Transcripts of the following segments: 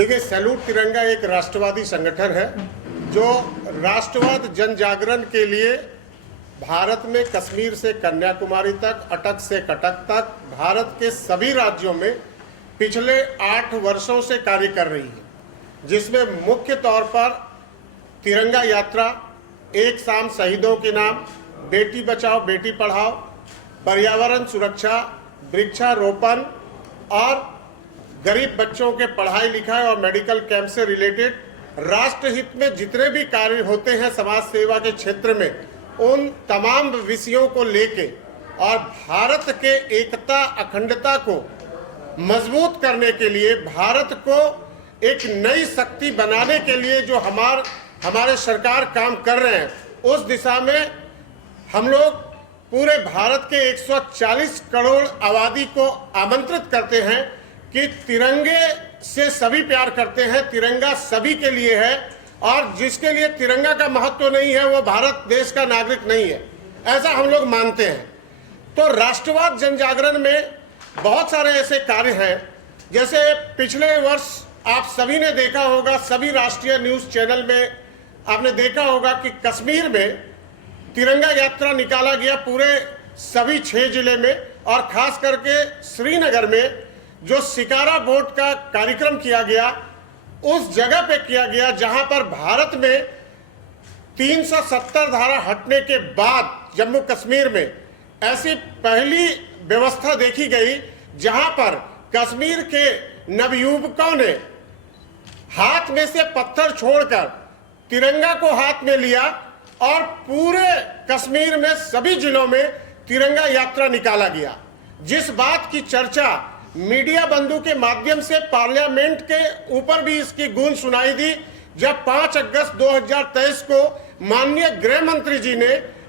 देखिए, सैल्यूट तिरंगा एक राष्ट्रवादी संगठन है जो राष्ट्रवाद जन जागरण के लिए भारत में कश्मीर से कन्याकुमारी तक, अटक से कटक तक भारत के सभी राज्यों में पिछले 8 वर्षों से कार्य कर रही है, जिसमें मुख्य तौर पर तिरंगा यात्रा, एक शाम शहीदों के नाम, बेटी बचाओ बेटी पढ़ाओ, पर्यावरण सुरक्षा, वृक्षारोपण और गरीब बच्चों के पढ़ाई लिखाई और मेडिकल कैंप से रिलेटेड राष्ट्रहित में जितने भी कार्य होते हैं समाज सेवा के क्षेत्र में, उन तमाम विषयों को लेके और भारत के एकता अखंडता को मजबूत करने के लिए, भारत को एक नई शक्ति बनाने के लिए जो हमारे सरकार काम कर रहे हैं, उस दिशा में हम लोग पूरे भारत के 140 करोड़ आबादी को आमंत्रित करते हैं कि तिरंगे से सभी प्यार करते हैं, तिरंगा सभी के लिए है और जिसके लिए तिरंगा का महत्व नहीं है वो भारत देश का नागरिक नहीं है, ऐसा हम लोग मानते हैं। तो राष्ट्रवाद जन जागरण में बहुत सारे ऐसे कार्य हैं, जैसे पिछले वर्ष आप सभी ने देखा होगा, सभी राष्ट्रीय न्यूज़ चैनल में आपने देखा होगा कि कश्मीर में तिरंगा यात्रा निकाला गया पूरे सभी 6 जिले में, और खास करके श्रीनगर में जो शिकारा बोट का कार्यक्रम किया गया, उस जगह पे किया गया जहां पर भारत में 370 धारा हटने के बाद जम्मू कश्मीर में ऐसी पहली व्यवस्था देखी गई जहां पर कश्मीर के नवयुवकों ने हाथ में से पत्थर छोड़कर तिरंगा को हाथ में लिया और पूरे कश्मीर में सभी जिलों में तिरंगा यात्रा निकाला गया। जिस बात की चर्चा मीडिया बंधु के माध्यम से पार्लियामेंट के ऊपर भी इसकी गूंज सुनाई दी, जब 5 अगस्त 2023 को माननीय गृह मंत्री जी ने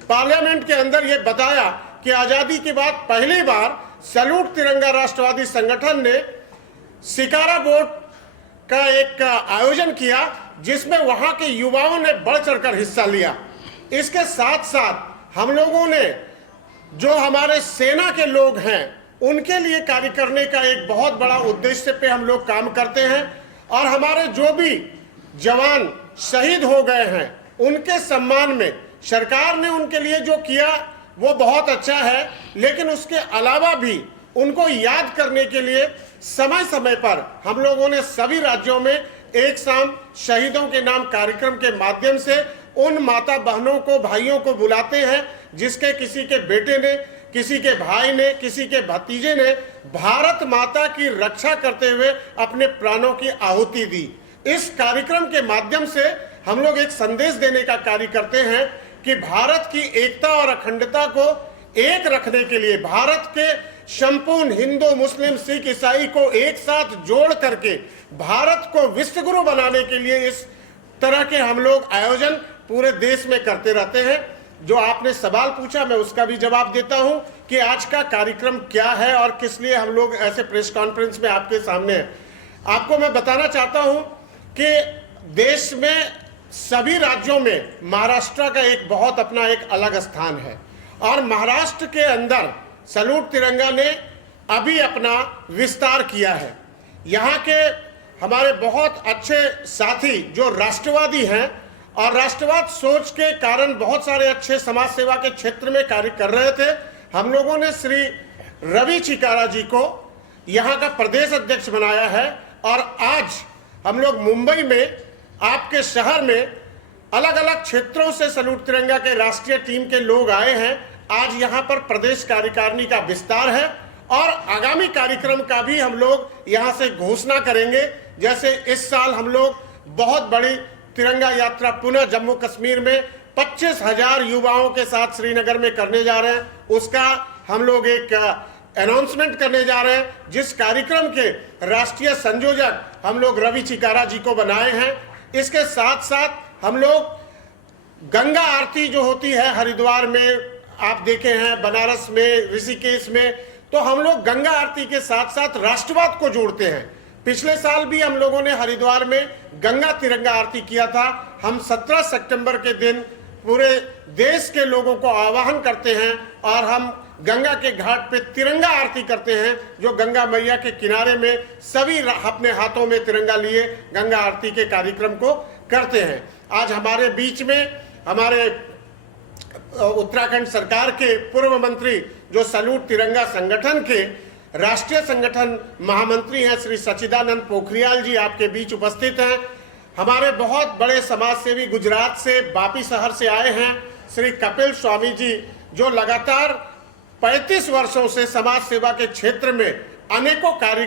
पार्लियामेंट के अंदर ये बताया कि आजादी के बाद पहली बार सैल्यूट तिरंगा राष्ट्रवादी संगठन ने शिकारा बोट का एक आयोजन किया, जिसमें वहां के युवाओं ने बढ़ चढ़कर हिस्सा लिया। इसके साथ साथ हम लोगों ने जो हमारे सेना के लोग हैं उनके लिए कार्य करने का एक बहुत बड़ा उद्देश्य पे हम लोग काम करते हैं, और हमारे जो भी जवान शहीद हो गए हैं उनके सम्मान में सरकार ने उनके लिए जो किया वो बहुत अच्छा है, लेकिन उसके अलावा भी उनको याद करने के लिए समय समय पर हम लोगों ने सभी राज्यों में एक शाम शहीदों के नाम कार्यक्रम के माध्यम से उन माता बहनों को, भाइयों को बुलाते हैं जिसके किसी के बेटे ने, किसी के भाई ने, किसी के भतीजे ने भारत माता की रक्षा करते हुए अपने प्राणों की आहुति दी। इस कार्यक्रम के माध्यम से हम लोग एक संदेश देने का कार्य करते हैं कि भारत की एकता और अखंडता को एक रखने के लिए, भारत के संपूर्ण हिंदू, मुस्लिम, सिख, ईसाई को एक साथ जोड़ करके भारत को विश्वगुरु बनाने के लिए इस तरह के हम लोग आयोजन पूरे देश में करते रहते हैं। जो आपने सवाल पूछा मैं उसका भी जवाब देता हूं कि आज का कार्यक्रम क्या है और किस लिए हम लोग ऐसे प्रेस कॉन्फ्रेंस में आपके सामने हैं। आपको मैं बताना चाहता हूं कि देश में सभी राज्यों में महाराष्ट्र का एक बहुत अपना एक अलग स्थान है, और महाराष्ट्र के अंदर सैल्यूट तिरंगा ने अभी अपना विस्तार किया है। यहाँ के हमारे बहुत अच्छे साथी जो राष्ट्रवादी हैं और राष्ट्रवाद सोच के कारण बहुत सारे अच्छे समाज सेवा के क्षेत्र में कार्य कर रहे थे, हम लोगों ने श्री रवि चिकारा जी को यहाँ का प्रदेश अध्यक्ष बनाया है, और आज हम लोग मुंबई में आपके शहर में अलग अलग क्षेत्रों से सैल्यूट तिरंगा के राष्ट्रीय टीम के लोग आए हैं। आज यहाँ पर प्रदेश कार्यकारिणी का विस्तार है और आगामी कार्यक्रम का भी हम लोग यहाँ से घोषणा करेंगे। जैसे इस साल हम लोग बहुत बड़ी तिरंगा यात्रा पुनः जम्मू कश्मीर में 25,000 युवाओं के साथ श्रीनगर में करने जा रहे हैं, उसका हम लोग एक अनाउंसमेंट करने जा रहे हैं, जिस कार्यक्रम के राष्ट्रीय संयोजक हम लोग रवि चिकारा जी को बनाए हैं। इसके साथ साथ हम लोग गंगा आरती जो होती है हरिद्वार में, आप देखे हैं बनारस में, ऋषिकेश में, तो हम लोग गंगा आरती के साथ साथ राष्ट्रवाद को जोड़ते हैं। पिछले साल भी हम लोगों ने हरिद्वार में गंगा तिरंगा आरती किया था। हम 17 सितंबर के दिन पूरे देश के लोगों को आह्वान करते हैं और हम गंगा के घाट पे तिरंगा आरती करते हैं, जो गंगा मैया के किनारे में सभी अपने हाथों में तिरंगा लिए गंगा आरती के कार्यक्रम को करते हैं। आज हमारे बीच में हमारे उत्तराखंड सरकार के पूर्व मंत्री, जो सैल्यूट तिरंगा संगठन के राष्ट्रीय संगठन महामंत्री हैं, श्री सच्चिदानंद पोखरियाल जी आपके बीच उपस्थित हैं। हमारे बहुत बड़े समाज सेवी गुजरात से, बापी शहर से आए हैं, श्री कपिल स्वामी जी, जो लगातार 35 वर्षों से समाज सेवा के क्षेत्र में अनेकों कार्य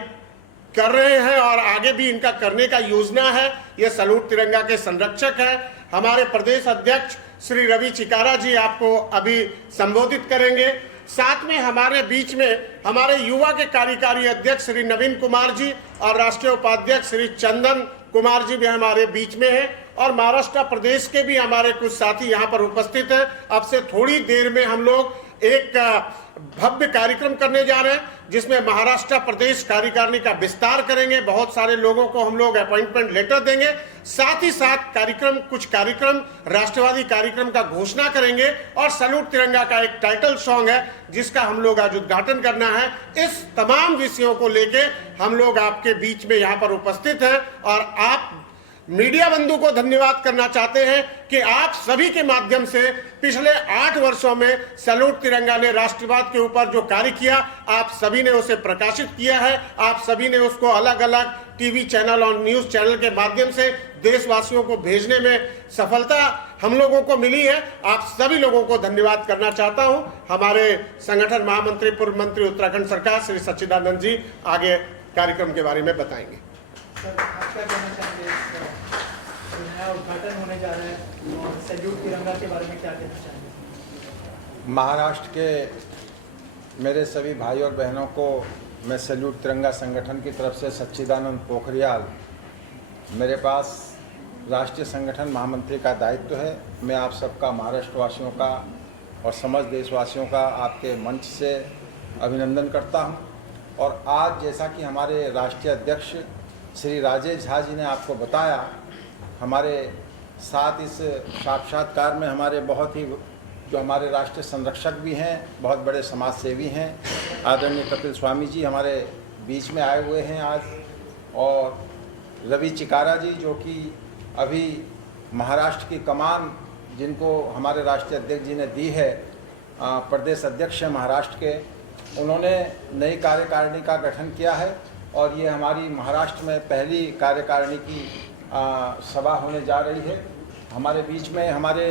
कर रहे हैं और आगे भी इनका करने का योजना है। ये सैल्यूट तिरंगा के संरक्षक हैं। हमारे प्रदेश अध्यक्ष श्री रवि चिकारा जी आपको अभी संबोधित करेंगे। साथ में हमारे बीच में हमारे युवा के कार्यकारी अध्यक्ष श्री नवीन कुमार जी और राष्ट्रीय उपाध्यक्ष श्री चंदन कुमार जी भी हमारे बीच में हैं और महाराष्ट्र प्रदेश के भी हमारे कुछ साथी यहाँ पर उपस्थित हैं। अब से थोड़ी देर में हम लोग एक भव्य कार्यक्रम करने जा रहे हैं, जिसमें महाराष्ट्र प्रदेश कार्यकारिणी का विस्तार करेंगे। बहुत सारे लोगों को हम लोग अपॉइंटमेंट लेटर देंगे। साथ ही साथ कुछ कार्यक्रम राष्ट्रवादी कार्यक्रम का घोषणा करेंगे और सैल्यूट तिरंगा का एक टाइटल सॉन्ग है, जिसका हम लोग आज उद्घाटन करना है। इस तमाम विषयों को लेके हम लोग आपके बीच में यहाँ पर उपस्थित हैं और आप मीडिया बंधु को धन्यवाद करना चाहते हैं कि आप सभी के माध्यम से पिछले 8 वर्षों में सैल्यूट तिरंगा ने राष्ट्रवाद के ऊपर जो कार्य किया, आप सभी ने उसे प्रकाशित किया है। आप सभी ने उसको अलग अलग टीवी चैनल और न्यूज चैनल के माध्यम से देशवासियों को भेजने में सफलता हम लोगों को मिली है। आप सभी लोगों को धन्यवाद करना चाहता हूं। हमारे संगठन महामंत्री पूर्व मंत्री उत्तराखंड सरकार श्री सच्चिदानंद जी आगे कार्यक्रम के बारे में बताएंगे। उद्घाटन होने जा रहा है और सैल्यूट तिरंगा के बारे में क्या कहना चाहेंगे? महाराष्ट्र के मेरे सभी भाई और बहनों को मैं सैल्यूट तिरंगा संगठन की तरफ से सच्चिदानंद पोखरियाल, मेरे पास राष्ट्रीय संगठन महामंत्री का दायित्व है। मैं आप सबका, महाराष्ट्र वासियों का और समस्त देशवासियों का आपके मंच से अभिनंदन करता हूं। और आज जैसा कि हमारे राष्ट्रीय अध्यक्ष श्री राजेश झा जी ने आपको बताया, हमारे साथ इस साक्षात्कार में हमारे बहुत ही जो हमारे राष्ट्रीय संरक्षक भी हैं, बहुत बड़े समाज सेवी हैं, आदरणीय कपिल स्वामी जी हमारे बीच में आए हुए हैं आज, और रवि चिकारा जी जो कि अभी महाराष्ट्र की कमान जिनको हमारे राष्ट्रीय अध्यक्ष जी ने दी है, प्रदेश अध्यक्ष हैं महाराष्ट्र के, उन्होंने नई कार्यकारिणी का गठन किया है और ये हमारी महाराष्ट्र में पहली कार्यकारिणी की सभा होने जा रही है। हमारे बीच में हमारे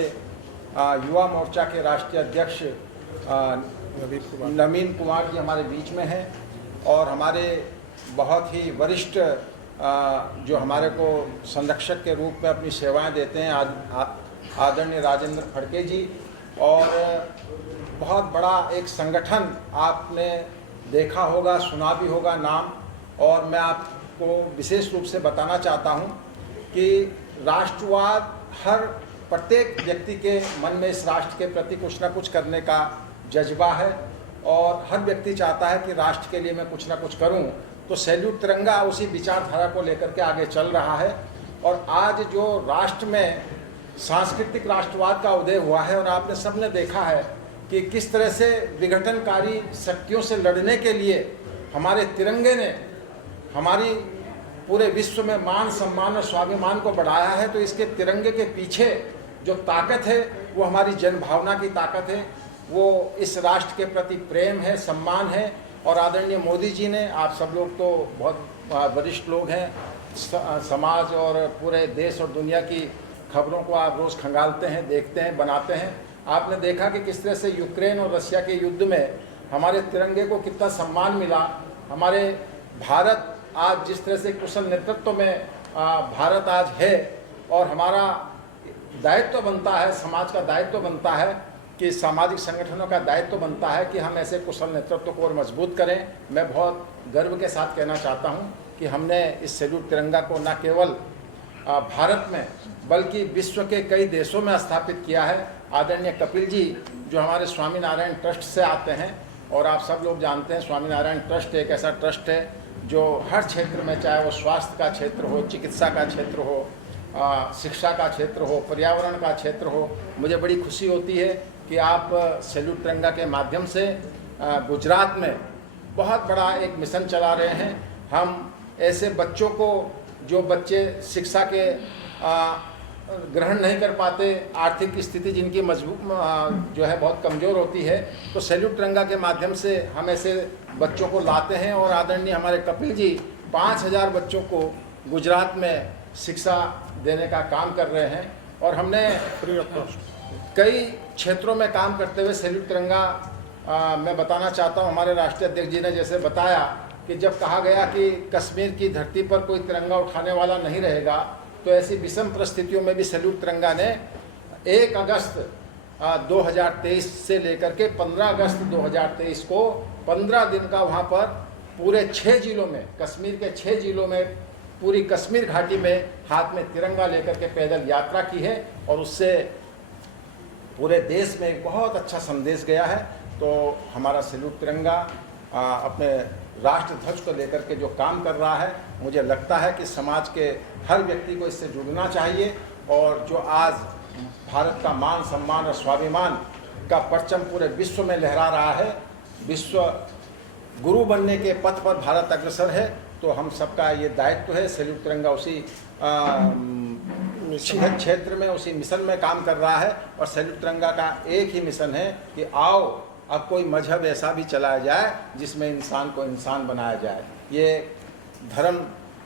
युवा मोर्चा के राष्ट्रीय अध्यक्ष नवीन कुमार जी हमारे बीच में हैं और हमारे बहुत ही वरिष्ठ जो हमारे को संरक्षक के रूप में अपनी सेवाएं देते हैं आदरणीय राजेंद्र फड़के जी, और बहुत बड़ा एक संगठन आपने देखा होगा, सुना भी होगा नाम। और मैं आपको विशेष रूप से बताना चाहता हूं कि राष्ट्रवाद हर प्रत्येक व्यक्ति के मन में इस राष्ट्र के प्रति कुछ ना कुछ करने का जज्बा है और हर व्यक्ति चाहता है कि राष्ट्र के लिए मैं कुछ ना कुछ करूं। तो सैल्यूट तिरंगा उसी विचारधारा को लेकर के आगे चल रहा है। और आज जो राष्ट्र में सांस्कृतिक राष्ट्रवाद का उदय हुआ है और आपने सबने देखा है कि किस तरह से विघटनकारी शक्तियों से लड़ने के लिए हमारे तिरंगे ने हमारी पूरे विश्व में मान सम्मान और स्वाभिमान को बढ़ाया है। तो इसके तिरंगे के पीछे जो ताकत है वो हमारी जन भावना की ताकत है, वो इस राष्ट्र के प्रति प्रेम है, सम्मान है। और आदरणीय मोदी जी ने, आप सब लोग तो बहुत वरिष्ठ लोग हैं, समाज और पूरे देश और दुनिया की खबरों को आप रोज़ खंगालते हैं, देखते हैं, बनाते हैं। आपने देखा कि किस तरह से यूक्रेन और रशिया के युद्ध में हमारे तिरंगे को कितना सम्मान मिला। हमारे भारत आज जिस तरह से कुशल नेतृत्व में भारत आज है, और हमारा दायित्व बनता है, समाज का दायित्व बनता है कि सामाजिक संगठनों का दायित्व बनता है कि हम ऐसे कुशल नेतृत्व को और मजबूत करें। मैं बहुत गर्व के साथ कहना चाहता हूं कि हमने इस सैल्यूट तिरंगा को न केवल भारत में बल्कि विश्व के कई देशों में स्थापित किया है। आदरणीय कपिल जी जो हमारे स्वामीनारायण ट्रस्ट से आते हैं, और आप सब लोग जानते हैं स्वामीनारायण ट्रस्ट एक ऐसा ट्रस्ट है जो हर क्षेत्र में, चाहे वो स्वास्थ्य का क्षेत्र हो, चिकित्सा का क्षेत्र हो, शिक्षा का क्षेत्र हो, पर्यावरण का क्षेत्र हो, मुझे बड़ी खुशी होती है कि आप सैल्यूट तिरंगा के माध्यम से गुजरात में बहुत बड़ा एक मिशन चला रहे हैं। हम ऐसे बच्चों को, जो बच्चे शिक्षा के ग्रहण नहीं कर पाते, आर्थिक स्थिति जिनकी जो है बहुत कमज़ोर होती है, तो सैल्यूट तिरंगा के माध्यम से हम ऐसे बच्चों को लाते हैं। और आदरणीय हमारे कपिल जी 5000 बच्चों को गुजरात में शिक्षा देने का काम कर रहे हैं। और हमने फ्री ऑफ कॉस्ट कई क्षेत्रों में काम करते हुए सैल्यूट तिरंगा मैं बताना चाहता हूँ, हमारे राष्ट्रीय अध्यक्ष जी ने जैसे बताया कि जब कहा गया कि कश्मीर की धरती पर कोई तिरंगा उठाने वाला नहीं रहेगा, तो ऐसी विषम परिस्थितियों में भी सैल्यूट तिरंगा ने 1 अगस्त 2023 से लेकर के 15 अगस्त 2023 को 15 दिन का वहाँ पर पूरे 6 जिलों में, कश्मीर के 6 जिलों में, पूरी कश्मीर घाटी में हाथ में तिरंगा लेकर के पैदल यात्रा की है। और उससे पूरे देश में एक बहुत अच्छा संदेश गया है। तो हमारा सैल्यूट तिरंगा अपने राष्ट्र ध्वज को लेकर के जो काम कर रहा है, मुझे लगता है कि समाज के हर व्यक्ति को इससे जुड़ना चाहिए। और जो आज भारत का मान सम्मान और स्वाभिमान का परचम पूरे विश्व में लहरा रहा है, विश्व गुरु बनने के पथ पर भारत अग्रसर है, तो हम सबका ये दायित्व है। सैल्यूट तिरंगा उसी क्षेत्र में, उसी मिशन में काम कर रहा है। और सैल्यूट तिरंगा का एक ही मिशन है कि आओ अब कोई मजहब ऐसा भी चलाया जाए जिसमें इंसान को इंसान बनाया जाए। ये धर्म,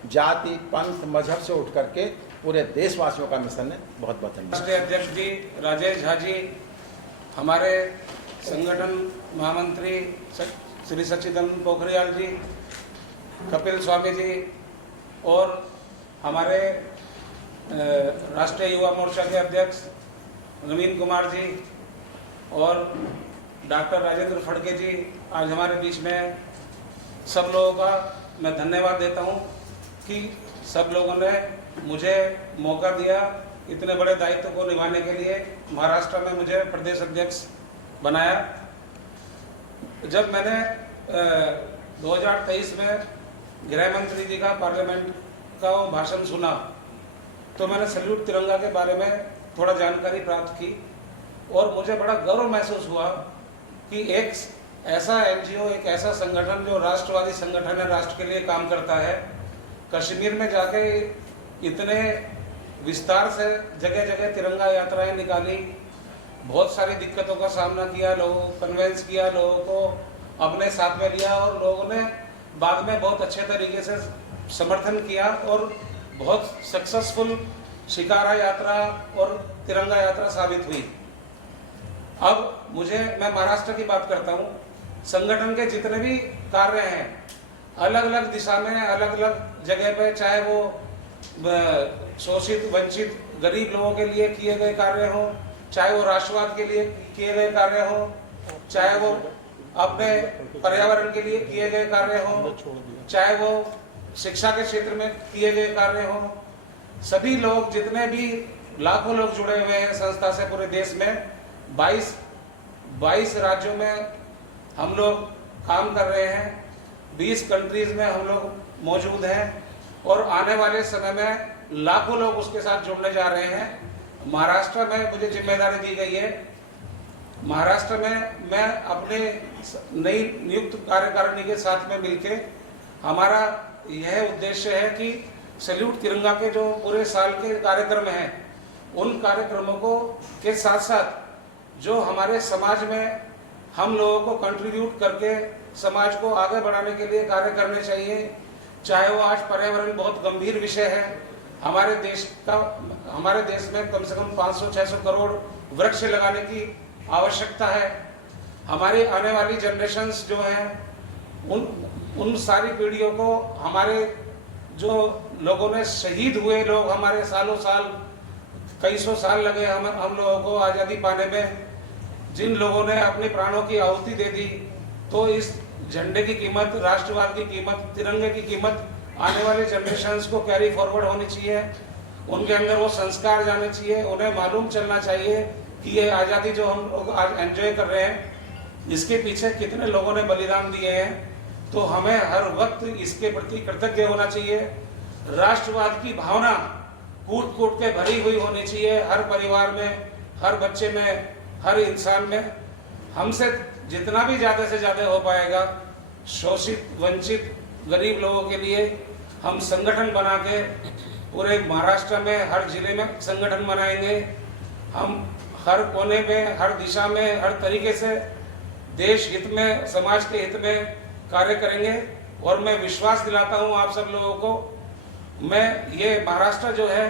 जाति, पंथ, मजहब से उठ करके पूरे देशवासियों का मिशन है। बहुत बहुत धन्यवाद। राष्ट्रीय अध्यक्ष जी राजेश झा जी, हमारे संगठन महामंत्री श्री सच्चिदानंद पोखरियाल जी, कपिल स्वामी जी, और हमारे राष्ट्रीय युवा मोर्चा के अध्यक्ष नवीन कुमार जी और डॉक्टर राजेंद्र फड़के जी आज हमारे बीच में, सब लोगों का मैं धन्यवाद देता हूं कि सब लोगों ने मुझे मौका दिया इतने बड़े दायित्व को निभाने के लिए। महाराष्ट्र में मुझे प्रदेश अध्यक्ष बनाया। जब मैंने 2023 में गृह मंत्री जी का पार्लियामेंट का वो भाषण सुना, तो मैंने सैल्यूट तिरंगा के बारे में थोड़ा जानकारी प्राप्त की और मुझे बड़ा गर्व महसूस हुआ कि एक ऐसा एनजीओ, एक ऐसा संगठन जो राष्ट्रवादी संगठन है, राष्ट्र के लिए काम करता है, कश्मीर में जाके इतने विस्तार से जगह जगह तिरंगा यात्राएं निकाली, बहुत सारी दिक्कतों का सामना किया, लोगों को कन्वेंस किया, लोगों को अपने साथ में लिया और लोगों ने बाद में बहुत अच्छे तरीके से समर्थन किया और बहुत सक्सेसफुल शिकारा यात्रा और तिरंगा यात्रा साबित हुई। अब मैं महाराष्ट्र की बात करता हूँ। संगठन के जितने भी कार्य हैं, अलग अलग दिशा में, अलग अलग जगह पे, चाहे वो शोषित वंचित गरीब लोगों के लिए किए गए कार्य हो, चाहे वो राष्ट्रवाद के लिए किए गए कार्य हो, चाहे वो अपने पर्यावरण के लिए किए गए कार्य हो, चाहे वो शिक्षा के क्षेत्र में किए गए कार्य हो, सभी लोग, जितने भी लाखों लोग जुड़े हुए हैं संस्था से पूरे देश में, 22 राज्यों में हम लोग काम कर रहे हैं, 20 कंट्रीज में हम लोग मौजूद हैं और आने वाले समय में लाखों लोग उसके साथ जुड़ने जा रहे हैं। महाराष्ट्र में मुझे जिम्मेदारी दी गई है। महाराष्ट्र में मैं अपने नई नियुक्त कार्यकारिणी के साथ में मिलके, हमारा यह उद्देश्य है कि सैल्यूट तिरंगा के जो पूरे साल के कार्यक्रम हैं, उन कार्यक्रमों को के साथ साथ जो हमारे समाज में हम लोगों को कंट्रीब्यूट करके समाज को आगे बढ़ाने के लिए कार्य करने चाहिए। चाहे वो आज पर्यावरण बहुत गंभीर विषय है, हमारे देश में कम से कम 500-600 करोड़ वृक्ष लगाने की आवश्यकता है। हमारी आने वाली जनरेशन्स जो हैं, उन सारी पीढ़ियों को, हमारे जो लोगों ने शहीद हुए लोग, हमारे सालों साल, कई सौ साल लगे हम लोगों को आज़ादी पाने में, जिन लोगों ने अपने प्राणों की आहुति दे दी, तो इस झंडे की कीमत, राष्ट्रवाद की कीमत, तिरंगे की कीमत आने वाले जनरेशन्स को कैरी फॉरवर्ड होनी चाहिए। उनके अंदर वो संस्कार जाने चाहिए, उन्हें मालूम चलना चाहिए कि ये आज़ादी जो हम लोग आज एंजॉय कर रहे हैं, इसके पीछे कितने लोगों ने बलिदान दिए हैं। तो हमें हर वक्त इसके प्रति कृतज्ञ होना चाहिए। राष्ट्रवाद की भावना कूट कूट के भरी हुई होनी चाहिए, हर परिवार में, हर बच्चे में, हर इंसान में। हमसे जितना भी ज़्यादा से ज़्यादा हो पाएगा शोषित वंचित गरीब लोगों के लिए हम संगठन बना के पूरे महाराष्ट्र में हर जिले में संगठन बनाएंगे। हम हर कोने में, हर दिशा में, हर तरीके से देश हित में, समाज के हित में कार्य करेंगे। और मैं विश्वास दिलाता हूं आप सब लोगों को, मैं ये महाराष्ट्र जो है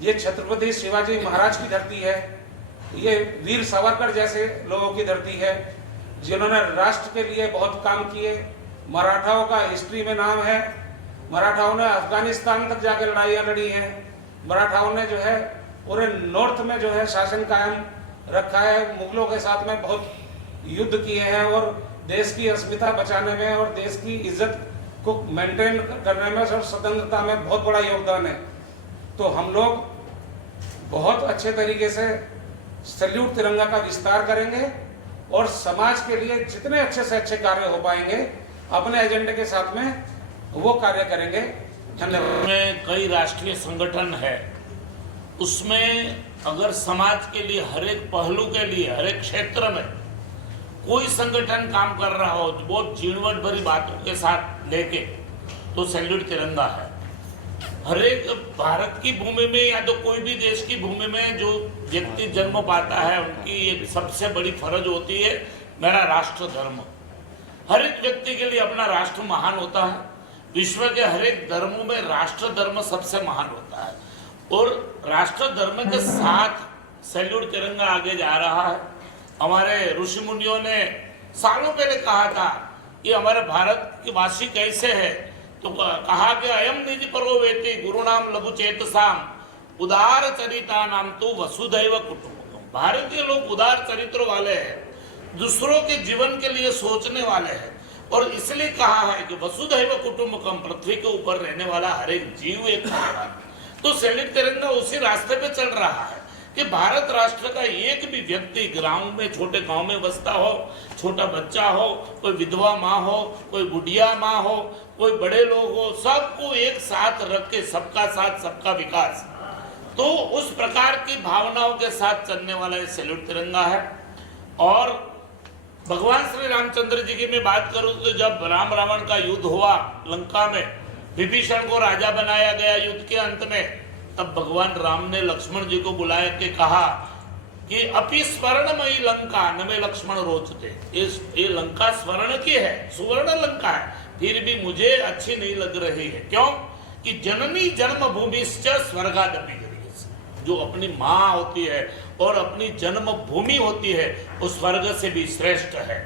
ये छत्रपति शिवाजी महाराज की धरती है, ये वीर सावरकर जैसे लोगों की धरती है जिन्होंने राष्ट्र के लिए बहुत काम किए। मराठाओं का हिस्ट्री में नाम है, मराठाओं ने अफगानिस्तान तक जाके लड़ाइयाँ लड़ी हैं। मराठाओं ने जो है पूरे नॉर्थ में जो है शासन कायम रखा है, मुगलों के साथ में बहुत युद्ध किए हैं और देश की अस्मिता बचाने में और देश की इज्जत को मेंटेन करने में और स्वतंत्रता में बहुत बड़ा योगदान है। तो हम लोग बहुत अच्छे तरीके से सैल्यूट तिरंगा का विस्तार करेंगे और समाज के लिए जितने अच्छे से अच्छे कार्य हो पाएंगे अपने एजेंडे के साथ में वो कार्य करेंगे। धन्यवाद। में कई राष्ट्रीय संगठन है, उसमें अगर समाज के लिए हर एक पहलू के लिए हर एक क्षेत्र में कोई संगठन काम कर रहा हो बहुत झीणवट भरी बातों के साथ लेके, तो सैल्यूट तिरंगा है। हर एक भारत की भूमि में या तो कोई भी देश की भूमि में जो व्यक्ति जन्म पाता है उनकी एक सबसे बड़ी फर्ज होती है मेरा राष्ट्र धर्म। हर एक व्यक्ति के लिए अपना राष्ट्र महान होता है। विश्व के हर एक धर्मों में राष्ट्र धर्म सबसे महान होता है और राष्ट्र धर्म के साथ सैल्यूट तिरंगा आगे जा रहा है। हमारे ऋषि मुनियों ने सालों पहले कहा था कि हमारे भारत के वासी कैसे है, तो कहा कि अयम निज परो वेति गुरु नाम लघु चेतसाम उदार चरिता नाम तो वसुधैव कुटुंबकम। भारतीय लोग उदार चरित्र वाले हैं, दूसरों के जीवन के लिए सोचने वाले हैं और इसलिए कहा है कि वसुधैव कुटुंबकम, पृथ्वी के ऊपर रहने वाला हर एक जीव एक परिवार। तो सैल्यूट तिरंगा उसी रास्ते पे चल रहा है कि भारत राष्ट्र का एक भी व्यक्ति गांव में, छोटे गांव में बसता हो, छोटा बच्चा हो, कोई विधवा माँ हो, कोई बुढ़िया माँ हो, कोई बड़े लोग हो, सबको एक साथ रख के सबका साथ सबका विकास, तो उस प्रकार की भावनाओं के साथ चलने वाला ये सैल्यूट तिरंगा है। और भगवान श्री रामचंद्र जी की मैं बात करूं तो जब राम रावण का युद्ध हुआ लंका में, विभीषण को राजा बनाया गया युद्ध के अंत में, तब भगवान राम ने लक्ष्मण जी को बुलाया के कहा कि अपि स्वर्णमयी लंका न में लक्ष्मण रोचते। ये लंका स्वर्ण की है, सुवर्ण लंका है, फिर भी मुझे अच्छी नहीं लग रही है। क्यों? कि जननी जन्म भूमि स्वर्गादपि, जो अपनी माँ होती है और अपनी जन्म भूमि होती है वो स्वर्ग से भी श्रेष्ठ है।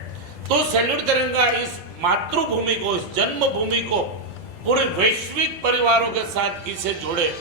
तो सैल्यूट तिरंगा इस मातृभूमि को, इस जन्मभूमि को पूरे वैश्विक परिवारों के साथ किसे जोड़े।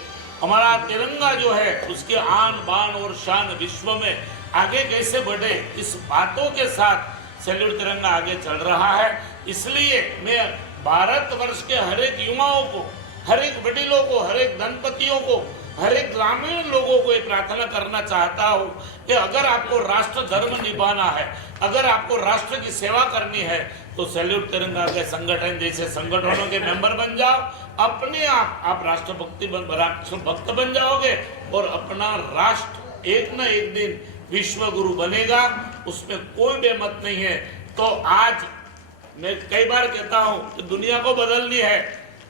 हमारा तिरंगा जो है उसके आन बान और शान विश्व में आगे कैसे बढ़े, इस बातों के साथ सैल्यूट तिरंगा आगे चल रहा है। इसलिए मैं भारतवर्ष के हर एक युवाओं को, हर एक वडीलों को, हर एक दंपतियों को, हर एक ग्रामीण लोगों को ये प्रार्थना करना चाहता हूँ कि अगर आपको राष्ट्र धर्म निभाना है, अगर आपको राष्ट्र की सेवा करनी है, तो सैल्यूट तिरंगा के संगठन जैसे संगठनों के मेंबर बन जाओ। अपने आप राष्ट्र भक्त बन जाओगे और अपना राष्ट्र एक न एक दिन विश्व गुरु बनेगा, उसमें कोई बेमत नहीं है। तो आज मैं कई बार कहता हूँ कि दुनिया को बदलनी है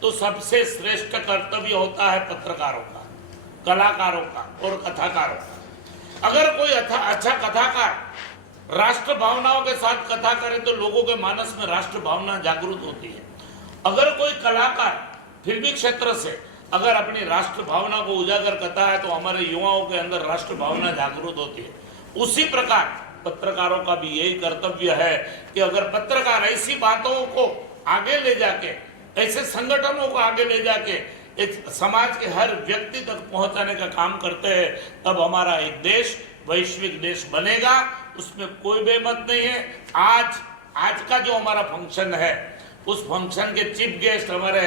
तो सबसे श्रेष्ठ कर्तव्य होता है पत्रकारों का, कलाकारों का और कथाकारों का। अगर कोई अच्छा कथाकार राष्ट्र भावनाओं के साथ कथा करे तो लोगों के मानस में राष्ट्र भावना जागृत होती है। अगर कोई कलाकार फिल्मी क्षेत्र से अगर अपनी राष्ट्र भावना को उजागर करता है तो हमारे युवाओं के अंदर राष्ट्र भावना जागृत होती है। उसी प्रकार पत्रकारों का भी यही कर्तव्य है कि अगर पत्रकार ऐसी बातों को आगे ले जाके, ऐसे संगठनों को आगे ले जाके एक समाज के हर व्यक्ति तक पहुंचाने का काम करते हैं, तब हमारा एक देश वैश्विक देश बनेगा, उसमें कोई बेमत नहीं है। आज का जो हमारा फंक्शन है, उस फंक्शन के चीफ गेस्ट हमारे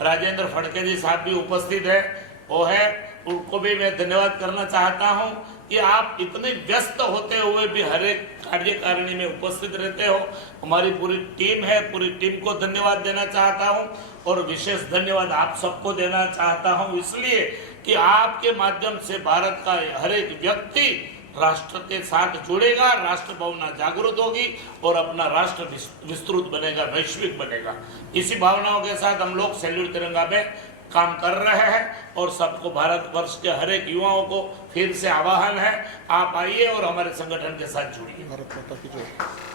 राजेंद्र फड़के जी साहब भी उपस्थित है, वो है, उनको भी मैं धन्यवाद करना चाहता हूं कि आप इतने व्यस्त होते हुए भी हर एक कार्यकारिणी में उपस्थित रहते हो। हमारी पूरी टीम है, पूरी टीम को धन्यवाद देना चाहता हूं और विशेष धन्यवाद आप सबको देना चाहता हूं, इसलिए कि आपके माध्यम से भारत का हर एक व्यक्ति राष्ट्र के साथ जुड़ेगा, राष्ट्र भावना जागृत होगी और अपना राष्ट्र विस्तृत बनेगा, वैश्विक बनेगा। इसी भावनाओं के साथ हम लोग सैल्यूट तिरंगा में काम कर रहे हैं और सबको, भारतवर्ष के हर एक युवाओं को फिर से आह्वान है, आप आइए और हमारे संगठन के साथ जुड़िए। भारत माता की जय।